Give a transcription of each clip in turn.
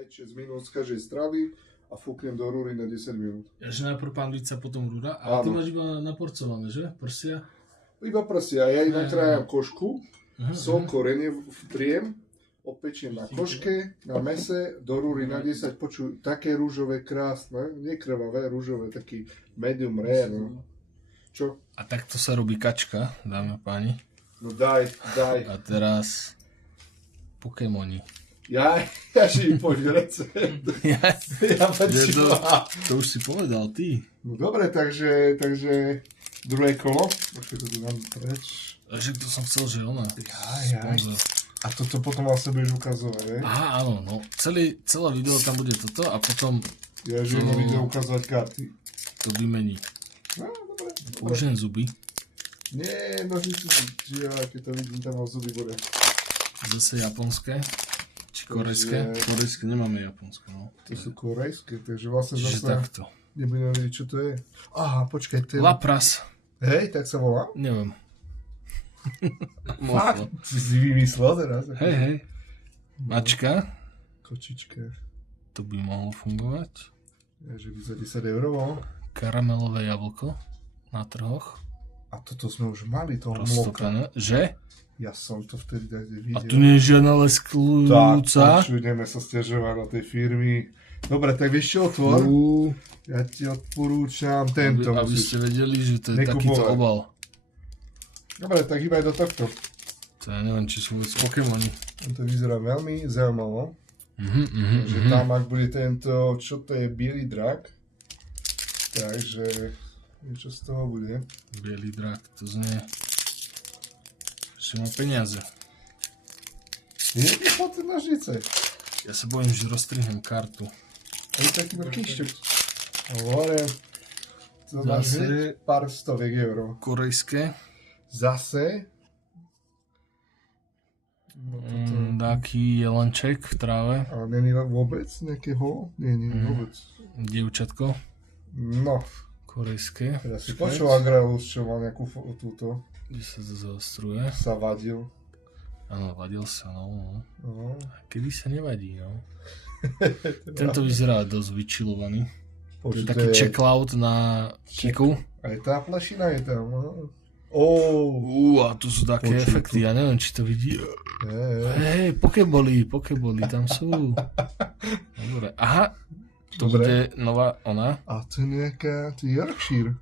5-6 minút z každej strany a fúknem do rúry na 10 minút. Že najprv panvica, potom rúra. A ty máš iba naporcované, že? Prsia? Iba prsia. Ja ich nakrájam košku, sol, korene vtriem, opečiem na koške, na mese, do rúry na 10, počuj, také rúžové, krásne, nekrvavé, rúžové, taký medium rare. No. Čo? A takto sa robí kačka, dámy a páni. No daj. A teraz Pokémoni. Ja si poď recept. Ja počúvam. To už si povedal, ty. No dobre, takže druhé kolo. Počkej, to tu dám preč. Že to som chcel, že ona. Jaj. A toto potom vlastne budeš ukazovať, ne? Aha, áno, no. Celé video tam bude toto a potom... Ja že to... video ukazovať karty. To vymení. No, dobre. Použijem zuby. Nie, nožice, ja keď to vidím, tam zuby bude. Zase japonské. Či korejské? Korejské nemáme japonské, no. To sú korejské, takže vlastne čiže zase... takto. Nebudeme vedieť, čo to je. Aha, počkaj, ten... Lapras. Hej, tak sa volá? Neviem. Fakt? Si vymyslel teraz? Hej. Mačka. Kočička. To by mohlo fungovať. Ja, že by za 10 €, no? Karamelové jablko na trhoch. A toto sme už mali, toho mloka. Že? Ja som to vtedy videl. A tu nie je žiadna lesklúca. Tak, ideme sa stiažovať na tej firmy. Dobre, tak vieš čo, otvor? Ja ti odporúčam tento. Aby ste vedeli, že to je takýto obal. Dobre, tak iba aj do tohto. To ja neviem, či sú vôbec Pokémoni. To vyzerá veľmi zaujímavo. Takže tam, ak bude tento, čo to je, bielý drak. Takže niečo z toho bude. Bielý drak, to znie... Ešte má peniaze. Je to tie nožnice. Ja sa bojím, že roztrihnem kartu. A je taký veľký šťok. Hovorím, to máš pár stoviek €. Korejské. Zase. Taký jelenček v tráve. Ale není vôbec nejakého? Nie, vôbec. Dievčatko. No. Korejské. Ja si počul Agrelus, čo mal nejakú túto. Kde sa to zaostruje. Sa vadil. Áno, vadil sa, no. No. Kedy sa nevadí, no. Tento vyzerá dosť vyčilovaný. Je taký check-out na kiku. Aj tá plešina je tam, no. A tu sú také efekty, ja neviem, či to vidí. Hej, pokeboli, tam sú. Dobre, aha. To bude nová ona. A to je nejaká Yorkshire.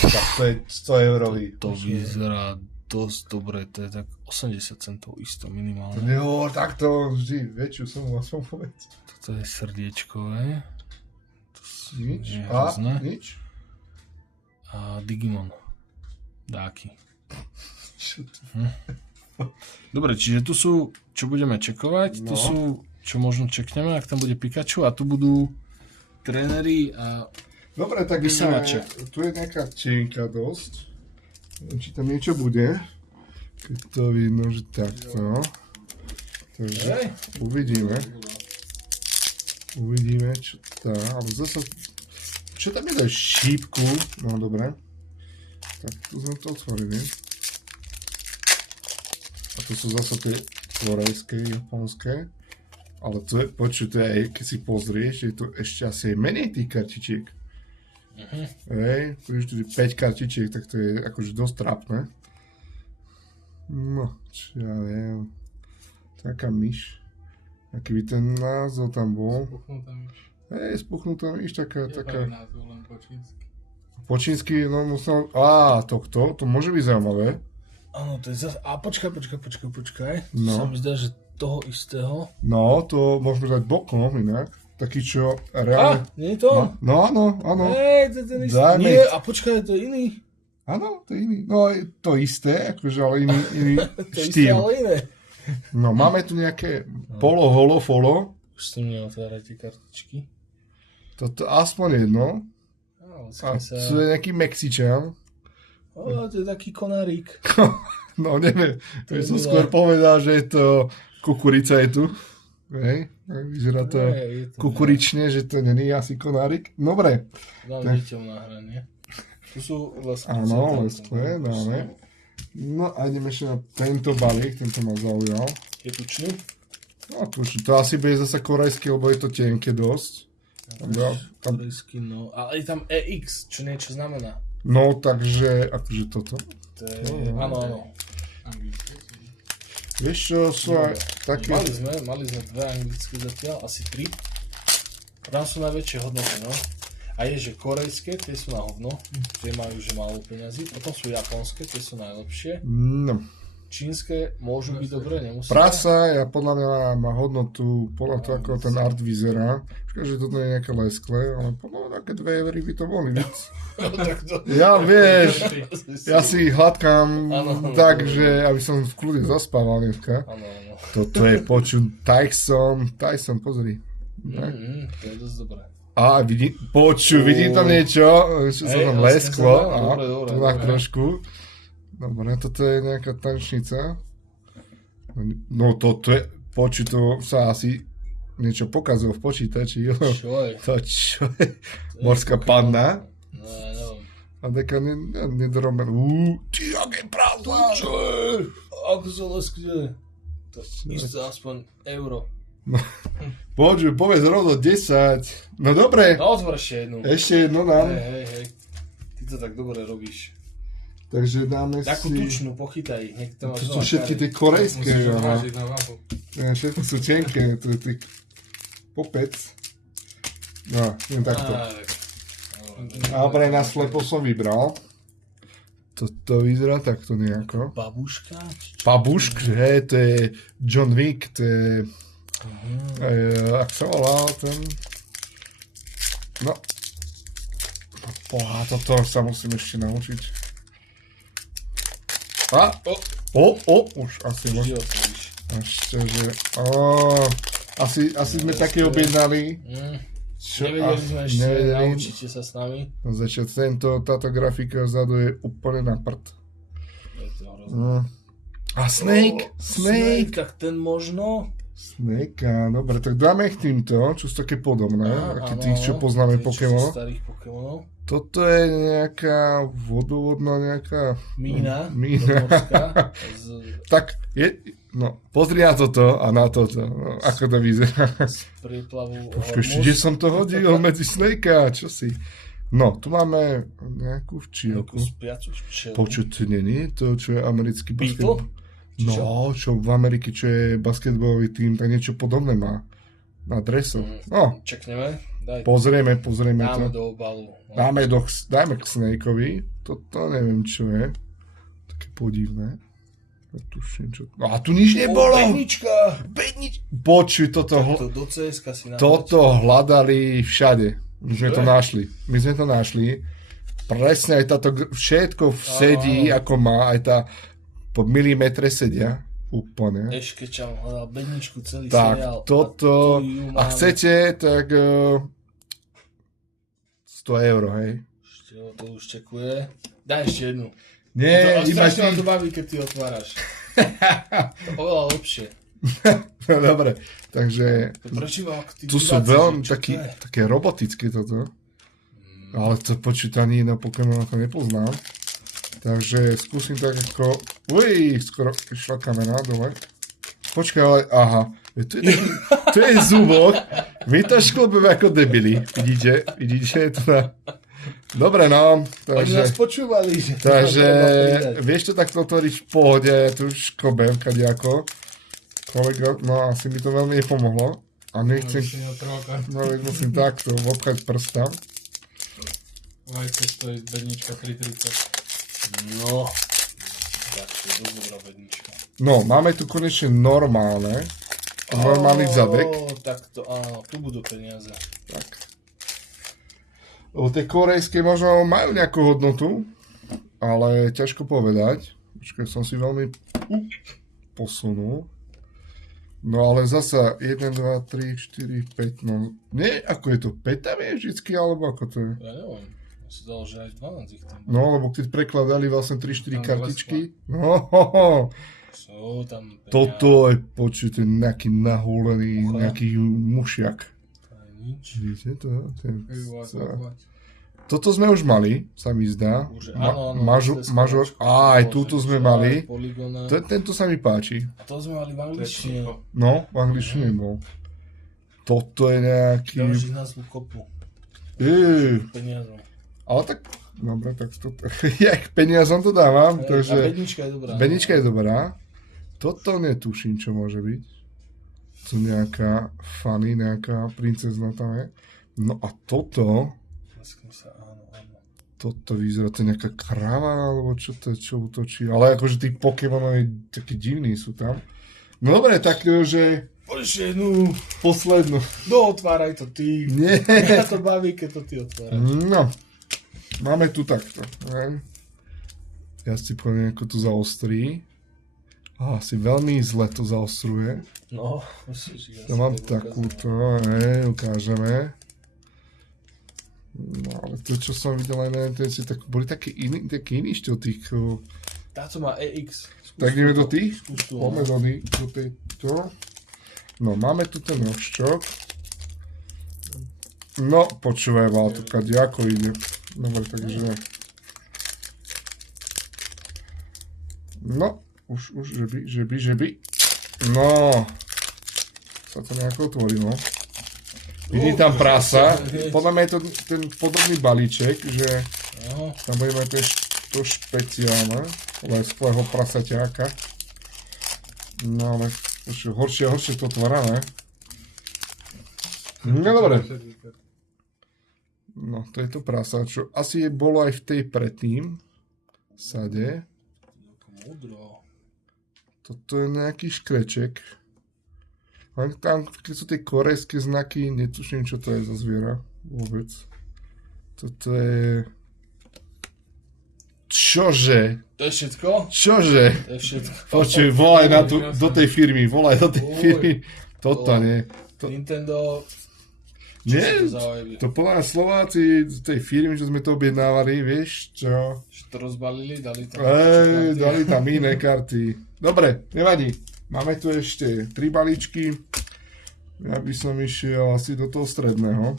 Tak to je 100 €. To vyzerá dosť dobre, to je tak 80 centov isto minimálne. Jo, takto vždy väčšiu sumu aspoň povedz. Toto je srdiečkové. Nič? Nič? A Digimon. Dáky. Dobre, čiže tu sú, čo budeme čekovať, tu sú, čo možno čekneme, ak tam bude Pikachu a tu budú tréneri a dobre, tak tu je nejaká čienka dosť. Neviem, či tam niečo bude. Keď to vidno, že takto. Takže uvidíme. Uvidíme, čo tá, ale zase, čo tam je dať šípku, no dobre. Tak tu sme to otvorili. A tu sú zase tie korejské, japonské. Ale to je, počuj, to je aj, keď si pozrieš, je to ešte asi aj menej tých kartičiek. Hej, tu je 5 kartičiek, tak to je akože dosť trápne. No, čo ja viem. Taká myš. A keby ten názov tam bol. Spuchnutá myš. Hej, spuchnutá myš, taká... Je názov len po čínsky. Po čínsky, no musel... to môže byť zaujímavé. Áno, to je zase... A počkaj. No. Sa mi zdá, že toho istého. No, to môžeme dať bokom inak. Taký, čo reálne... nie je to? No, áno. Hej, to je ten istý. Nie, a počkaj, to je iný. Áno, to je iný. No, je to isté, akože, ale iný to štýl. isté, ale iné. No, máme tu nejaké polo, folo. Už si mne otvárať tie kartičky. Toto aspoň jedno. A to je nejaký Mexičan. To je taký konárik. No, neviem. To som skôr povedal, že je to kukurica je tu. Hej, vyzerá to kukurične, že to není asi konárik. Dobre. Dám deťom na hranie. Tu sú lesklé. Áno, lesklé, dáme. No a ideme ešte na tento balík, tento ma zaujal. Je tučný? No, to asi bude zase korejské, lebo je to tenké dosť. Korejský, no. Ale je tam EX, čo niečo znamená. No, takže, akože toto. To je, áno. Vieš čo, sú aj také... Mali sme 2 anglické zatiaľ, asi 3. Tam sú najväčšie hodnoty, no. A je, že korejské, tie sú na hovno, tie majú, že málo peňazí. Potom sú japonské, tie sú najlepšie. No. Čínske môžu byť dobré, nemusí. Prasa, podľa mňa má hodnotu, podľa toho, ako ten art vyzerá. Škoda, že toto je nejaké lesklé, ale podľa mňa také 2 eury by to boli víc. Ja vieš, ja si hladkám tak, že aby som v kľude zaspával dneska. Toto je Tyson, pozri. To je dosť dobré. A vidím tam niečo, čo sa tam lesklo, tu na trošku. Dobre, toto je nejaká tančnica. No toto je, to sa asi niečo pokazilo v počítači. Čo je? To čo je? Morská panna. No, ja neviem. A taká nedorobená. Ty, aké pravda! Čo je? Ako sa leskne? To isté aspoň euro. No, povedz rovno 10. No dobre. No otvor ešte jednu. Ešte jednu dám. Hej. Ty to tak dobre robíš. Takže dáme takú si... Takú tučnú, pochytaj. To sú všetky tie korejské. Všetky sú tenké. To je tak popec. No, len takto. A pre nás slepo som vybral. Toto vyzerá takto nejako. Babuška? Babušk, hej, to je John Wick, to je... ak sa volá ten... No. Boha, toto sa musím ešte naučiť. Už asi možno. Ešte, že... Asi sme také objednali. Nevedeli sme ešte, naučite sa s nami. No začať, táto grafika vzadu je úplne na prd. Je to hrozné. A Snake! Tak ten možno... Snake, dobre, tak dáme ich týmto, čo sú také podobné, aký tých, čo poznáme Pokémon. Starých Pokémonov. Toto je nejaká vodovodná nejaká... Mína. Tak, no, pozri na toto a na toto, no, ako to vyzerá. Z príplavu Počkaj, kde som to hodil medzi Snakea, čo si? No, tu máme nejakú včielku. Nejakú spiacu včielu. Počuť, to nie to, čo je americký basketbal. No, čo v Amerike, čo je basketbalový tým, tak niečo podobné má. Na dresoch. No. Čekneme. Pozrieme dáme to. Do obalu. No. Dáme k Snakeovi. Toto neviem, čo je. Také podivné. A tu nič nebolo. Bednička. Počuj, toto hľadali všade. My sme to našli. Presne aj táto, všetko sedí, ako má, aj tá po milimetre sedia. Úplne. Ešte čo hľadal bedničku celý tak, seriál. Toto, a chcete, tak 100 eur, hej. To už čekuje. Daj ešte jednu. Nie, iba ty. To baví, keď ty otváraš. To oveľa lepšie. No dobre, takže tu sú veľmi také robotické toto. Ale to počítanie na Pokémon to nepoznám. Takže skúsim tak ako... skoro išla kamera dole. Počkaj, ale aha. To je zúbok. My to šklopíme ako debili. Vidíte to na... Dobre, no. Oni nás počúvali. Takže vieš to takto otvoriť v pohode. Ja tu už šklopem kadejako. Kolega, no asi mi to veľmi nepomohlo. A nechcem... No, musím takto obchať prsta. Vajce stojí bednička 3,30. No, tak to je dobrá bednička. No, máme tu konečne normálny zadek. Tak to, áno, tu budú peniaze. Tak. Tie korejské možno majú nejakú hodnotu, ale ťažko povedať. Počkaj, som si veľmi posunul. No ale zasa 1, 2, 3, 4, 5, no nie, ako je to, 5 tam je vždycky, alebo ako to je? Ja neviem. Si dal, že aj 12 ich tam. No, lebo keď prekladali vlastne 3-4 kartičky. No, sú tam peniaze. Toto je, počujte, nejaký naholený, nejaký mušiak. To je nič. Vidíte to? Toto sme už mali, sa mi zdá. Áno, Mažor. Aj túto sme mali. Polygona. Tento sa mi páči. A to sme mali v angličtine. No, v angličtine bol. Toto je nejaký... Ja už ich nazvu kopu. Peniazom. Ale tak, dobre, tak to... Ja k peniazom to dávam. A Takže... bednička je dobrá. Bednička je dobrá. Toto netuším, čo môže byť. Tu nejaká Fanny, nejaká princezna tam je. No a toto... Toto vyzerá, to je nejaká krava, alebo čo to je, čo útočí. Ale akože tí Pokémonovi takí divní sú tam. No dobre, tak že... Ešte jednu. Poslednú. No, otváraj to ty. Nie. Ja to baví, keď to ty otváraš. No. Máme tu takto. Ja si poviem, ako to zaostrí. Asi veľmi zle to zaostruje. No. Ja mám takúto, ukážeme. No, ale to, čo som videl aj na NTC, tak boli taký iný štýl tých... Táto má EX. Tak ideme do tých? Skús tu. Poďme do tejto. No, máme tu ten rožčok. No, počúvaj, to ako ide. Dobre, takže... No, už, že by. No, sa to nejako otvorí, no. Vidí tam prasa. Podľa mňa je to ten podobný balíček, že tam budeme to špeciálne, lesklého prasaťáka. No ale horšie to otvárané. No dobre. No to je to prasa, čo asi bolo aj v tej predtým sade. Toto je nejaký škreček. Len tam, keď sú tie korejské znaky, netuším, čo to je za zviera vôbec. Toto je... Čože? To je všetko? Čože? To je všetko. Počuj, volaj do tej firmy, Toto nie. Nintendo... Nie, to podľa Slováci z tej firmy, čo sme to objednávali, vieš čo? Že to rozbalili, dali tam... Dali tam iné karty. Dobre, nevadí. Máme tu ešte 3 balíčky. Ja by som išiel asi do toho stredného.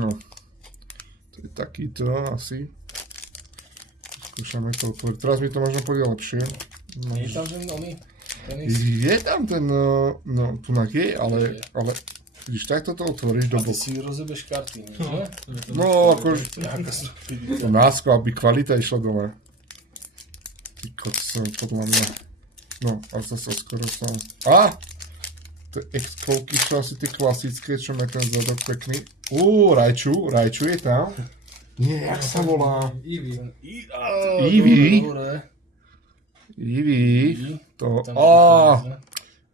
No. To je takýto asi. Skúšame to otvoriť. Teraz mi to možno pôjde lepšie. No. Nie je tam ten oný? Je tam ten, no tu je, ale když takto to otvoríš do boku. A ty boku. si rozebeš karty, nie? No, akože... To násko, aby kvalita išla dole. Ty kokso, podľa mňa. No, a zase skoro som... To X-kovky sú asi tie klasické, čo má ten zadok pekný. Rajču je tam. Nie, jak sa volá? Eevee.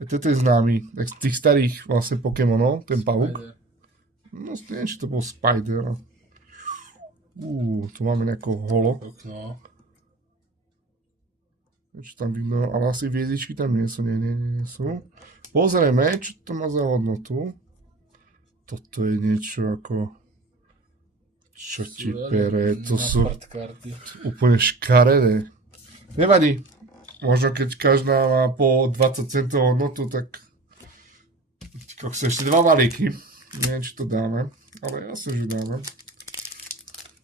Toto je známy. Z tých starých vlastne Pokémonov, ten pavúk. No, neviem, či to bol Spider. Tu máme nejakého holo. Čo tam vidno, ale asi hviezdičky tam nie sú, nie sú. Pozrieme, čo to má za hodnotu. Toto je niečo ako... Čo ti pere, to sú úplne škaredé. Nevadí. Možno keď každá má po 20 centov hodnotu, tak... Sú ešte 2 balíky. Neviem, či to dáme, ale jasne, že dáme.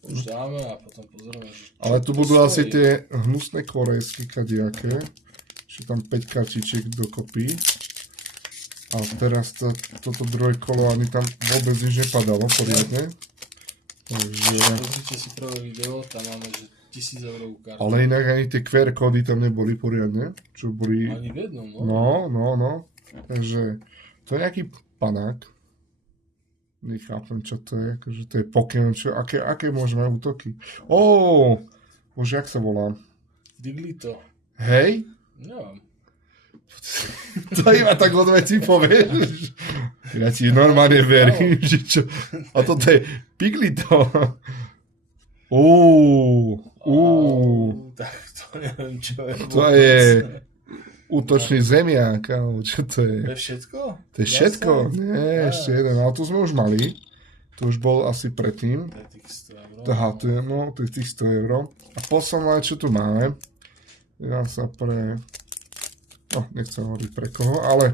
Už dáme a potom pozrieme, že... Ale tu budú asi tie hnusné korejské kadiaké. Ešte tam 5 kartičiek dokopy. A teraz toto druhé kolo ani tam vôbec nič nepadalo poriadne. Takže... Pozrite si prvé video, tam máme, že 1000 eurovú kartu. Ale inak ani tie QR kódy tam neboli poriadne. Čo boli... Ani v jednom, no. No. Takže to je nejaký panák. Nechápem, čo to je. Akože to je Pokémon. Aké môžeme útoky? Bože, jak sa volá? Diglito. Hej? Neviem. To iba tak od veci povieš. Ja ti normálne verím, že čo... A toto je Piglito. Tak to neviem, čo je. To je útočný zemiak, čo to je? To je všetko? To je všetko? Nie, ešte jeden, ale tu sme už mali. To už bol asi predtým. To je tých 100 €. Aha, tu je, no, tu je tých 100 €. A posledné, čo tu máme, ja sa nechcem hovoriť pre koho, ale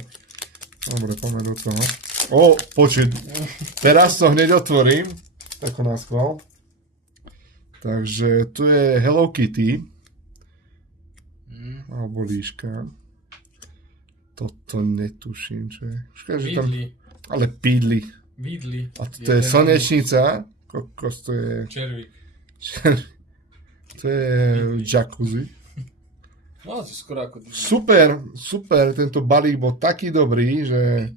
dobre, poďme do toho. Počuť, teraz to hneď otvorím, ako na schvál. Takže tu je Hello Kitty. Alebo líška. Toto netuším, čo je. Vidli. Ale pídli. Vidli. A to je slnečnica. Kokos, to je... Červík. To je jacuzzi. No, to skoro ako ty. Super, tento balík bol taký dobrý, že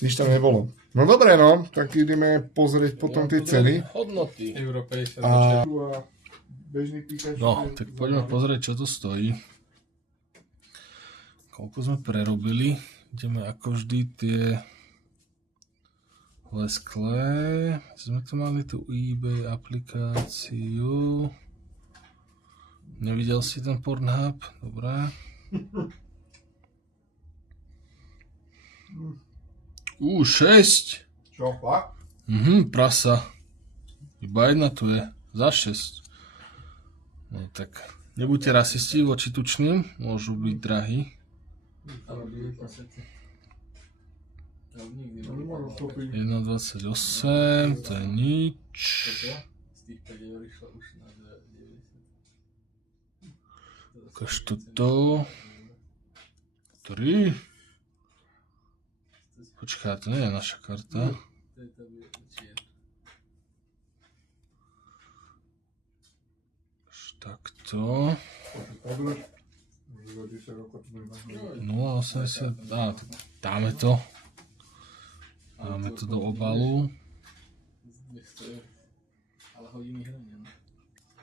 nič tam nebolo. No dobre, no, tak ideme pozrieť potom tie ceny. Hodnoty. Euro 50. A bežný píkač. No, tak poďme pozrieť, čo to stojí. Koľko sme prerobili. Ideme ako vždy tie lesklé. Sme tu mali tú eBay aplikáciu. Nevidel si ten Pornhub? Dobré. 6. Čo, fakt? Prasa. Iba jedna tu je. Za 6. No tak, nebuďte rasisti voči tučným. Môžu byť drahí. 1,28. To je nič. Z tých 5 eur išlo už na 90. Ukáž toto. 3. Počkaj, to nie je naša karta. Takto. 0,80. Tak dáme to. Dáme to do obalu. 200 eur. Ale hodiny hrania, no.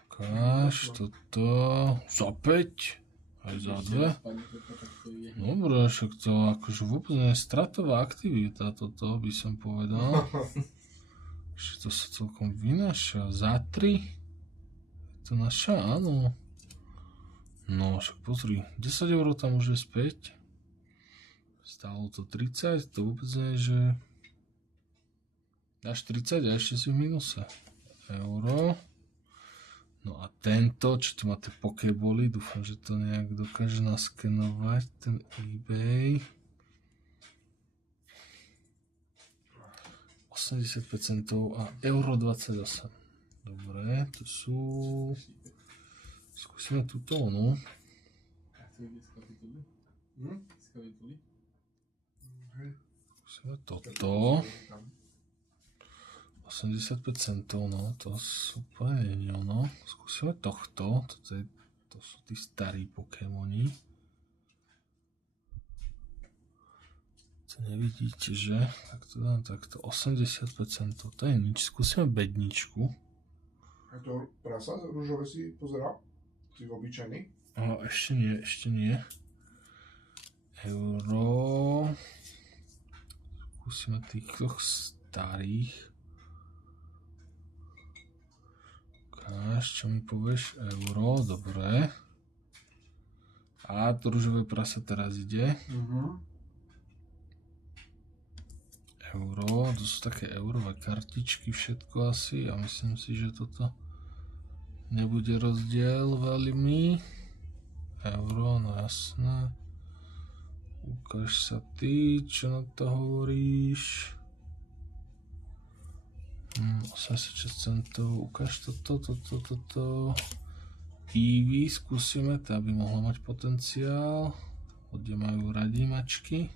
Ukáž toto. Za 5. Aj za 2. Dobre, však to akože vôbec nie je stratová aktivita, toto by som povedal. Ešte to sa celkom vynáša. Za 3. Je to naša, áno. No, však pozri, 10 eur tam už je späť. Stálo to 30, to vôbec nie je, že... Dáš 30 a ešte si v minuse. Euro. No a tento, čo tu má tie pokeboly, dúfam, že to nejak dokáže naskenovať, ten eBay. 85 centov a euro 28. Dobre, to sú... Skúsime túto, no. Skúsime toto. 85 centov, no, to sú úplne nie, no. Skúsime tohto, to sú tí starí Pokémoni. To nevidíte, že? Tak to dám takto, 85 centov, to je nič. Skúsime bedničku. A to prasa rúžové si pozeral? Si obyčajný? Ešte nie. Euro. Skúsime týchto starých. Ukáž, čo mi povieš? Euro, dobre. A to rúžové prasa teraz ide. Euro, to sú také eurové kartičky, všetko asi. A myslím si, že toto nebude rozdiel veľmi. Euro, no jasné. Ukáž sa ty, čo na to hovoríš. 86 centov, ukáž toto. Eevee skúsime, tá by mohla mať potenciál. Kde majú radímačky.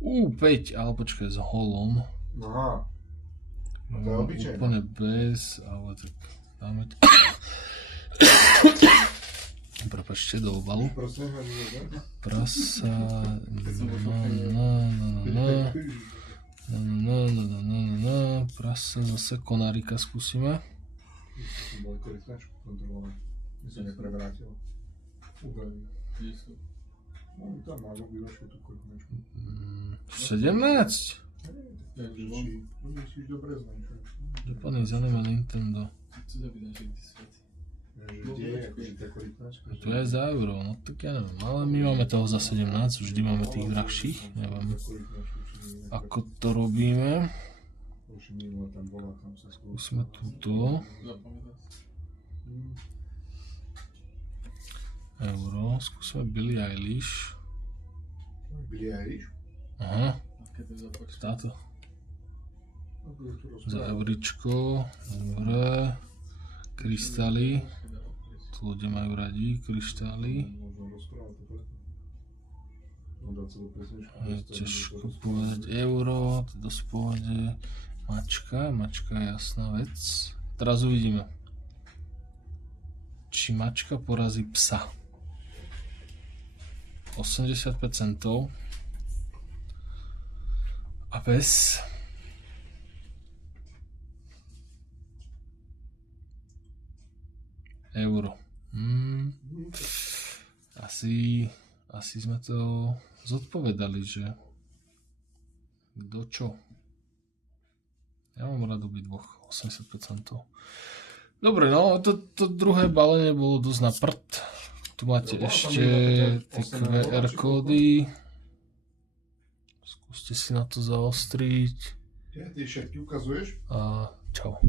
5, ale počkaj, s holom. Aha. A to je obyčajné. Úplne bez, ale tak dáme to. Prepačte, do obalu. Prasa. Prasa, zase konárika skúsime. Boli korytnačku kontrolovať. My sa neprevrátil. Údajne. No tam má obývačku tú korytnačku. 17. Musíš dobre znať. Japanese Anime Nintendo. Co to vydáš, že ty svety? Kde je akože tá korytnačka? To je za euro, no tak ja neviem, ale my máme toho za 17, vždy máme tých drahších, neviem ako to robíme. Skúsme túto. Euro, skúsime Billie Eilish. Billie Eilish? Aha. Aké to započíta? Táto. Za euričko. Dobre. Kryštály. Tu ľudia majú radi kryštály. Je ťažko povedať euro, to je dosť v pohode. Mačka je jasná vec. Teraz uvidíme, či mačka porazí psa. 85 centov. A pes euro. Asi sme to zodpovedali, že kto čo. Ja mám rád obidvoch, 85 centov. Dobre, no, to druhé balenie bolo dosť na prd. Tu máte ešte tie QR kódy. Skúste si na to zaostriť. Ty všetky ukazuješ? A čau.